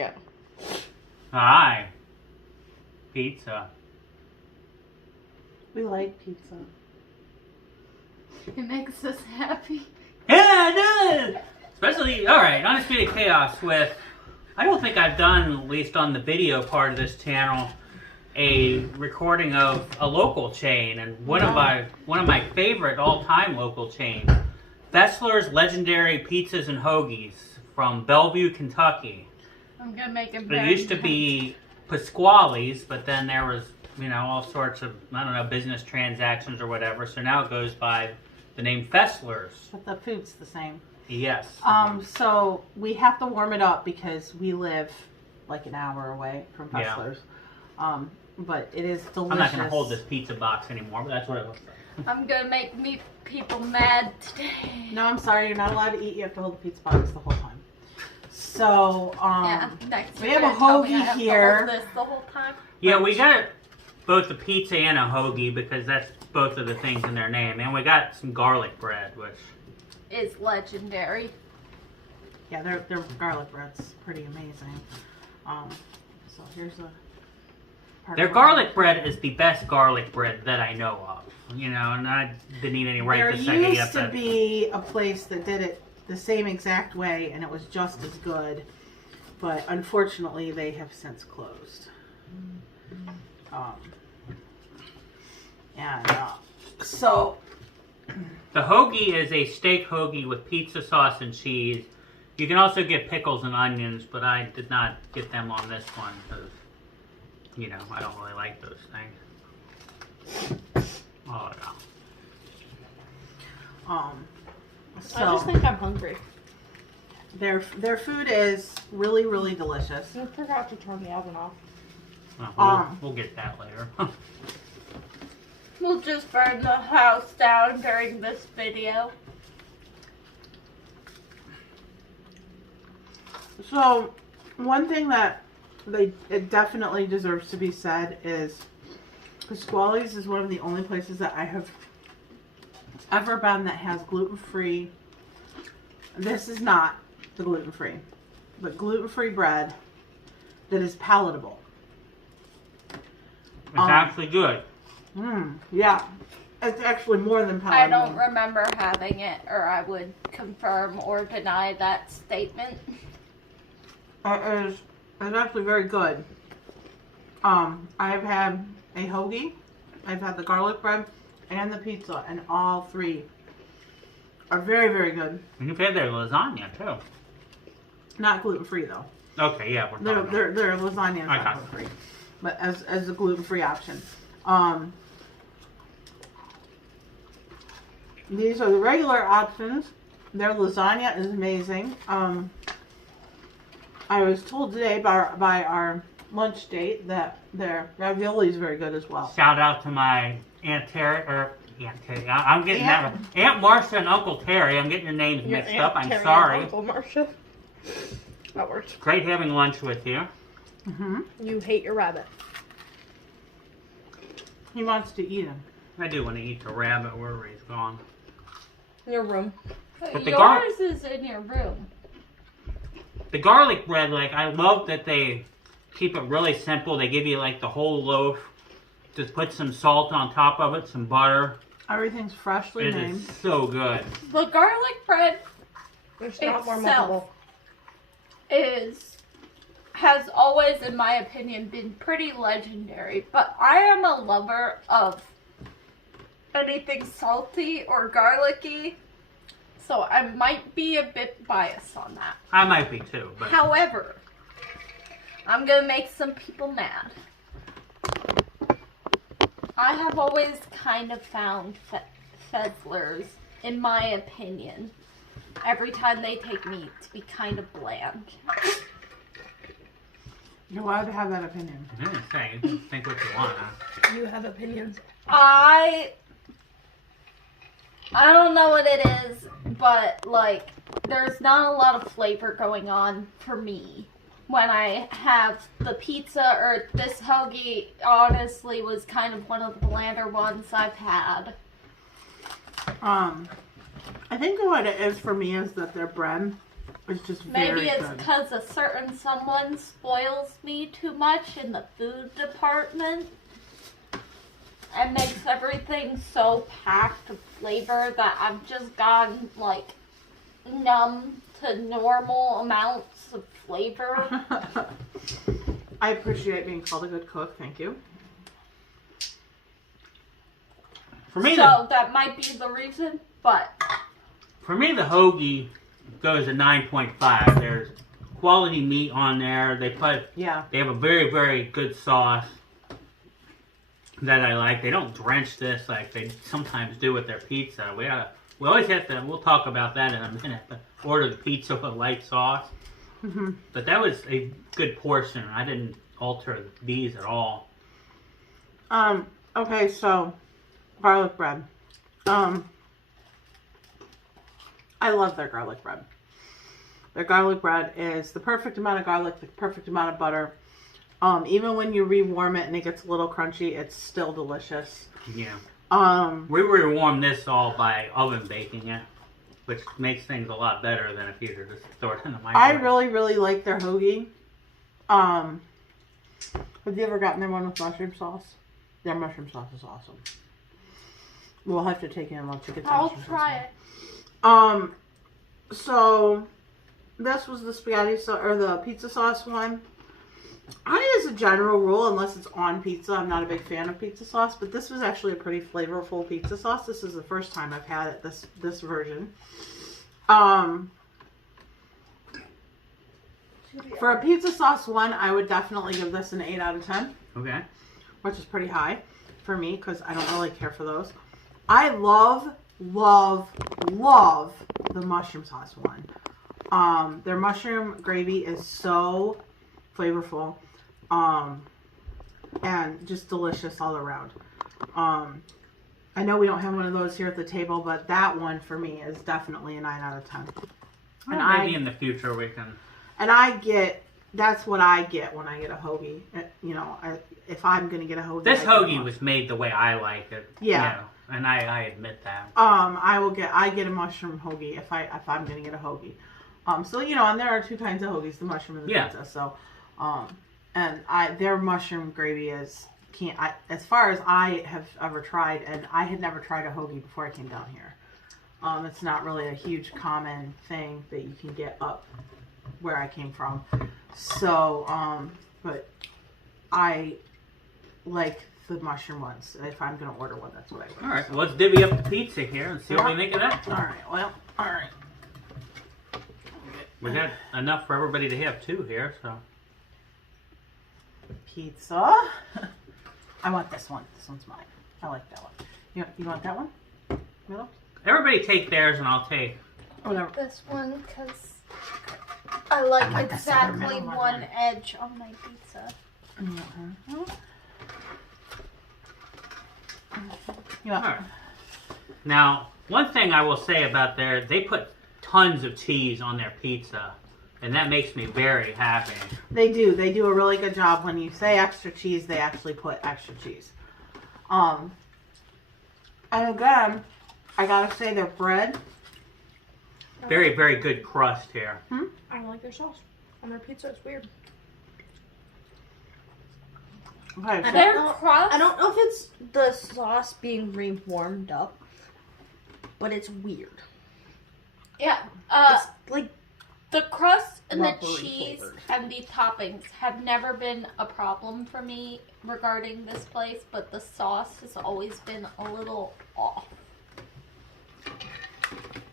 go. Hi. Pizza. We like pizza. It makes us happy. Yeah, it does! Especially, alright, Undisputed Chaos with, I don't think I've done, at least on the video part of this channel, a recording of a local chain, and one of my favorite all-time local chains, Fessler's Legendary Pizzas and Hoagies from Bellevue, Kentucky. I'm gonna make it. It used to be Pasquale's, but then there was, all sorts of, business transactions or whatever, so now it goes by the name Fessler's. But the food's the same. Yes. So we have to warm it up because we live like an hour away from Fessler's. Yeah. But it is delicious. I'm not going to hold this pizza box anymore, but that's what it looks like. I'm gonna make people mad today. No, I'm sorry. You're not allowed to eat. You have to hold the pizza box the whole time. So, Next we have a hoagie here. This the whole time. Yeah, we got both a pizza and a hoagie because that's both of the things in their name. And we got some garlic bread, which is legendary. Yeah, their garlic bread's pretty amazing. So here's a... Their garlic bread is the best garlic bread that I know of. And I didn't eat any right this second yet. There used to be a place that did it the same exact way, and it was just as good. But unfortunately, they have since closed. So... The hoagie is a steak hoagie with pizza sauce and cheese. You can also get pickles and onions, but I did not get them on this one because, I don't really like those things. Oh, no. So I just think I'm hungry. Their food is really, really delicious. I forgot to turn the oven off. Well, we'll get that later. We'll just burn the house down during this video. So, one thing that it definitely deserves to be said is Pasquale's is one of the only places that I have ever been that has gluten-free. This is not the gluten-free, but gluten-free bread that is palatable. It's actually good. Yeah. It's actually more than palatable. I don't remember having it, or I would confirm or deny that statement. It's actually very good. I've had a hoagie, I've had the garlic bread, and the pizza, and all three are very, very good. And you've had their lasagna, too. Not gluten-free, though. Okay, yeah. Their lasagna is not gluten-free, but as a gluten-free option. These are the regular options. Their lasagna is amazing. I was told today by our lunch date that their ravioli is very good as well. Shout out to my Aunt Terry, I'm getting that. Aunt Marcia and Uncle Terry. I'm getting your names mixed up. I'm sorry. Uncle Marcia. That works. Great having lunch with you. You hate your rabbit. He wants to eat him. I do want to eat the rabbit wherever he's gone. Your room. But the Yours is in your room. The garlic bread, I love that they keep it really simple. They give you the whole loaf. Just put some salt on top of it, some butter. Everything's freshly made. It is so good. The garlic bread It's not more itself multiple. has always, in my opinion, been pretty legendary. But I am a lover of anything salty or garlicky, so I might be a bit biased on that. I might be too. But However, I'm gonna make some people mad. I have always kind of found Fessler's, in my opinion, every time they take meat, to be kind of bland. You're allowed to have that opinion. I didn't say. You can think what you want. Huh? You have opinions. I don't know what it is, but there's not a lot of flavor going on for me when I have the pizza, or this hoagie honestly was kind of one of the blander ones I've had. I think what it is for me is that their bread It's just very Maybe it's good. because a certain someone spoils me too much in the food department and makes everything so packed with flavor that I've just gotten, like, numb to normal amounts of flavor. I appreciate being called a good cook. Thank you. For me, So that might be the reason, but For me, the hoagie goes at 9.5. There's quality meat on there. They have a very, very good sauce that I like. They don't drench this like they sometimes do with their pizza. We always have to, we'll talk about that in a minute, but order the pizza with light sauce. Mm-hmm. But that was a good portion. I didn't alter these at all. Okay, so garlic bread. I love their garlic bread. Their garlic bread is the perfect amount of garlic, the perfect amount of butter. Even when you rewarm it and it gets a little crunchy, it's still delicious. Yeah. We We rewarmed this all by oven baking it, which makes things a lot better than if you were just throw it in the I microwave. really, really like their hoagie. Have you ever gotten their one with mushroom sauce? Their mushroom sauce is awesome. We'll have to take in once you get the I'll mushroom try sauce. it. So this was the spaghetti or the pizza sauce one. As a general rule, unless it's on pizza, I'm not a big fan of pizza sauce, but this was actually a pretty flavorful pizza sauce. This is the first time I've had it, this version. For a pizza sauce one, I would definitely give this an 8 out of 10. Okay. Which is pretty high for me because I don't really care for those. I love the mushroom sauce one. Their mushroom gravy is so flavorful and just delicious all around. I know we don't have one of those here at the table, but that one for me is definitely a 9 out of 10. Well, maybe in the future we can. And that's what I get when I get a hoagie. You know, if I'm going to get a hoagie. This hoagie was made the way I like it. Yeah. You know, and I admit that. I get a mushroom hoagie if I'm going to get a hoagie. So, you know, and there are two kinds of hoagies, the mushroom and the pizza. So, and their mushroom gravy is, as far as I have ever tried, and I had never tried a hoagie before I came down here. It's not really a huge common thing that you can get up where I came from. So, but I like the mushroom ones. If I'm going to order one, that's what I would. All right, well, let's divvy up the pizza here and see what we think of that. All right. We got enough for everybody to have two here, so. Pizza. I want this one. This one's mine. I like that one. You want that one? Middle? Everybody take theirs and I'll take. Whatever. This one, because I like I like the exactly cinnamon one one then. edge on my pizza. You want? All right. Now, one thing I will say about they put tons of cheese on their pizza, and that makes me very happy. They do. They do a really good job. When you say extra cheese, they actually put extra cheese. And again, I gotta say their bread. Very, very good crust here. I don't like their sauce on their pizza. It's weird. Okay, so Their crust. I don't know if it's the sauce being re-warmed up, but it's weird. Yeah. It's like The crust and the rubbery cheese flavored. and the toppings have never been a problem for me regarding this place, but the sauce has always been a little off.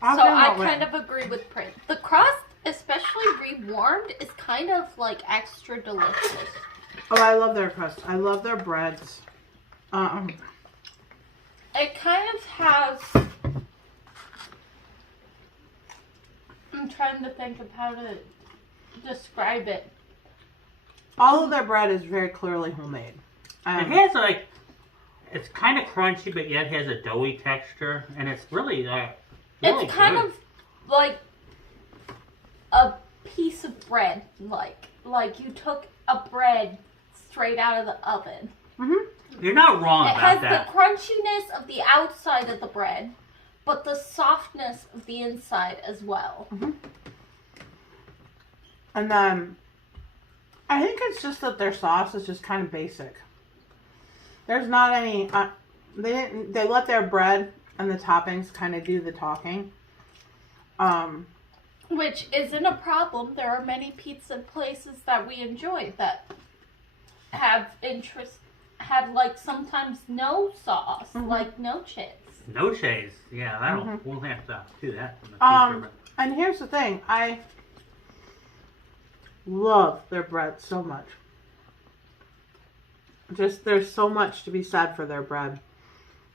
So I kind of agree with Prince. The crust, especially rewarmed, is kind of like extra delicious. Oh, I love their crust. I love their breads. It kind of has. I'm trying to think of how to describe it. All of their bread is very clearly homemade. It has it's kind of crunchy, but yet has a doughy texture, and it's really really It's kind good. of like a piece of bread, like you took a bread straight out of the oven. You're not wrong It about has that. the crunchiness of the outside of the bread, but the softness of the inside as well. And then I think it's just that their sauce is just kind of basic. There's not any. They let their bread and the toppings kind of do the talking. Which isn't a problem. There are many pizza places that we enjoy that have like sometimes no sauce, like no cheese. No cheese. Yeah, we'll have to do that in the future. And here's the thing. I love their bread so much. Just, there's so much to be said for their bread.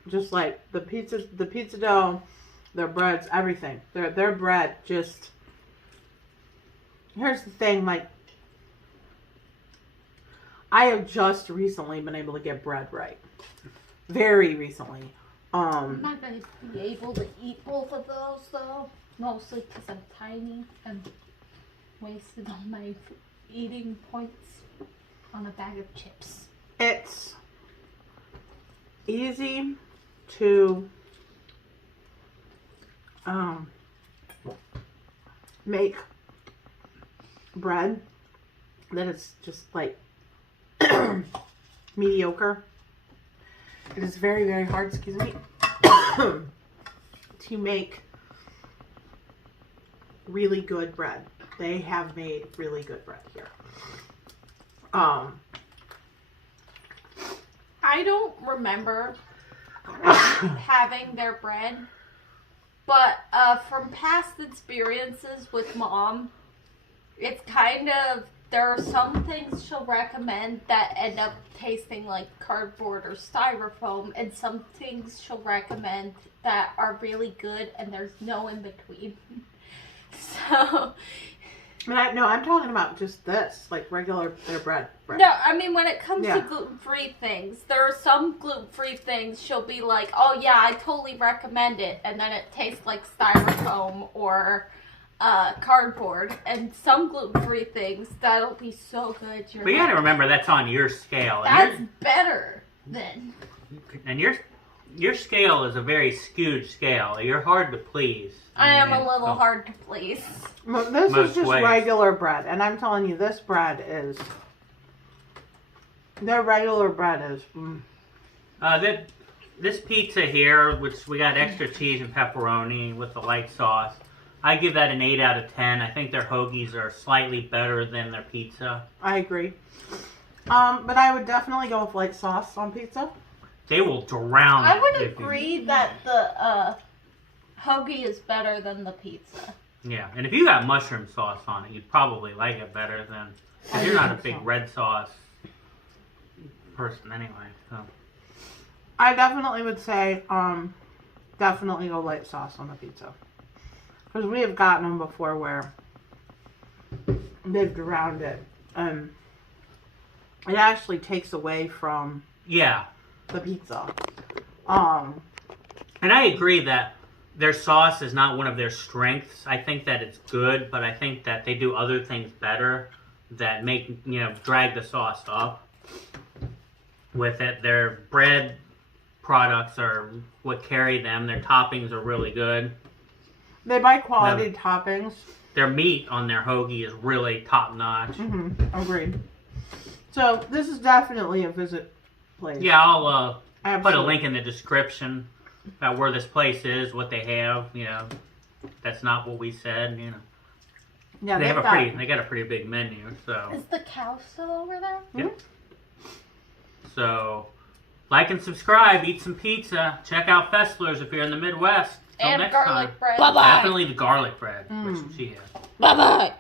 Just like the pizza dough, their breads, everything. Their bread just... Here's the thing, like, I have just recently been able to get bread right. Very recently. I'm not going to be able to eat both of those, though. Mostly because I'm tiny and wasted all my eating points on a bag of chips. It's easy to make bread that is just like mediocre. It is very, very hard, excuse me, to make really good bread. They have made really good bread here. I don't remember having their bread, but from past experiences with Mom, it's kind of, there are some things she'll recommend that end up tasting like cardboard or styrofoam, and some things she'll recommend that are really good and there's no in between. So... No, I'm talking about just this, like regular their bread. No, I mean, when it comes to gluten-free things, there are some gluten-free things she'll be like, oh yeah, I totally recommend it, and then it tastes like styrofoam or cardboard, and some gluten-free things, that'll be so good. But you gotta remember, that's on your scale. That's better than... And your scale is a very skewed scale. You're hard to please. I am a little hard to please. This is just regular bread, and I'm telling you, this bread is... Their regular bread is... This pizza here, which we got extra cheese and pepperoni with the light sauce, I give that an 8 out of 10. I think their hoagies are slightly better than their pizza. I agree. But I would definitely go with light sauce on pizza. They will drown. I would agree that the hoagie is better than the pizza. Yeah, and if you got mushroom sauce on it, you'd probably like it better than... Because you're not a big red sauce person anyway, so... I definitely would say, definitely go light sauce on the pizza. Because we have gotten them before where they've drowned it. And it actually takes away from... Yeah. The pizza. And I agree that their sauce is not one of their strengths. I think that it's good, but I think that they do other things better that make, drag the sauce up with it. Their bread products are what carry them. Their toppings are really good. They buy quality toppings. Their meat on their hoagie is really top notch. Agreed. So this is definitely a visit place. Yeah, I'll put a link in the description about where this place is, what they have. That's not what we said. Yeah, they got a pretty big menu. So is the cow still over there? Yep. So like and subscribe, eat some pizza, check out Fessler's if you're in the Midwest. Till And next garlic time. bread. Bye-bye. Definitely the garlic bread, which she has. Bye-bye.